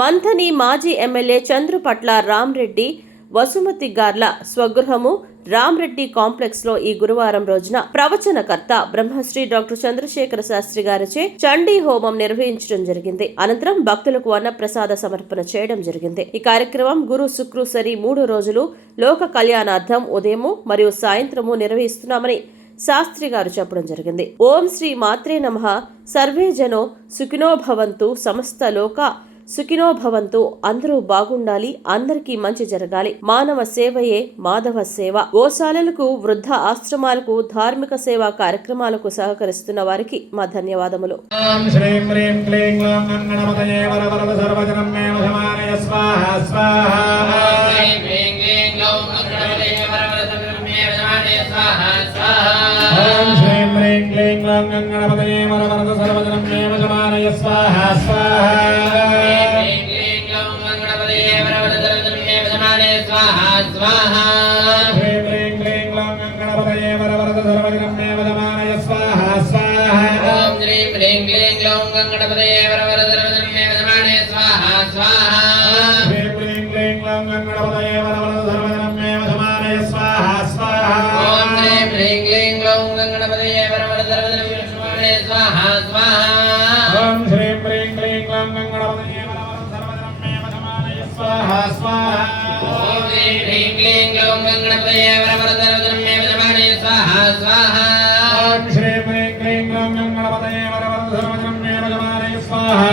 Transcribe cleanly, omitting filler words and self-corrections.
మంథని మాజీ ఎమ్మెల్యే చంద్రుపట్ల రామ్రెడ్డి వసుమతి గార్ల స్వగృహము రామ్రెడ్డి కాంప్లెక్స్ లో ఈ గురువారం రోజున ప్రవచనకర్త బ్రహ్మశ్రీ డాక్టర్ చంద్రశేఖర శాస్త్రి గారిచే చండీ హోమం నిర్వహించడం జరిగింది. అనంతరం భక్తులకు అన్నప్రసాద సమర్పణ చేయడం జరిగింది. ఈ కార్యక్రమం గురు శుక్రు శని 3 రోజులు లోక కళ్యాణార్థం ఉదయము మరియు సాయంత్రము నిర్వహిస్తున్నామని శాస్త్రి గారు చెప్పడం జరిగింది. ఓం శ్రీ మాత్రే నమః. సర్వే జనో సుఖినో భవంతు. సమస్త లోక సుఖినో భవంతు. అందరూ బాగుండాలి, అందరికీ మంచి జరగాలి. మానవ సేవయే మాధవ సేవ. గోశాలలకు, వృద్ధ ఆశ్రమాలకు, ధార్మిక సేవా కార్యక్రమాలకు సహకరిస్తున్న వారికి మా ధన్యవాదములు. स्वाहा ह्रीं ह्रीं क्लीं ग्लौं गणपतये वरवरद सर्वजनमे वदमानय स्वाहा स्वाहा ॐ ह्रीं ह्रीं क्लीं ग्लौं गणपतये वरवरद सर्वजनमे वदमानय स्वाहा स्वाहा ह्रीं ह्रीं क्लीं ग्लौं गणपतये वरवरद सर्वजनमे वदमानय स्वाहा स्वाहा ॐ ह्रीं ह्रीं क्लीं ग्लौं गणपतये वरवरद सर्वजनमे वदमानय स्वाहा स्वाहा ॐ ह्रीं ह्रीं क्लीं ग्लौं गणपतये वरवरद सर्वजनमे वदमानय स्वाहा स्वाहा ह्रीं क्लीं ग्लौं गणपतये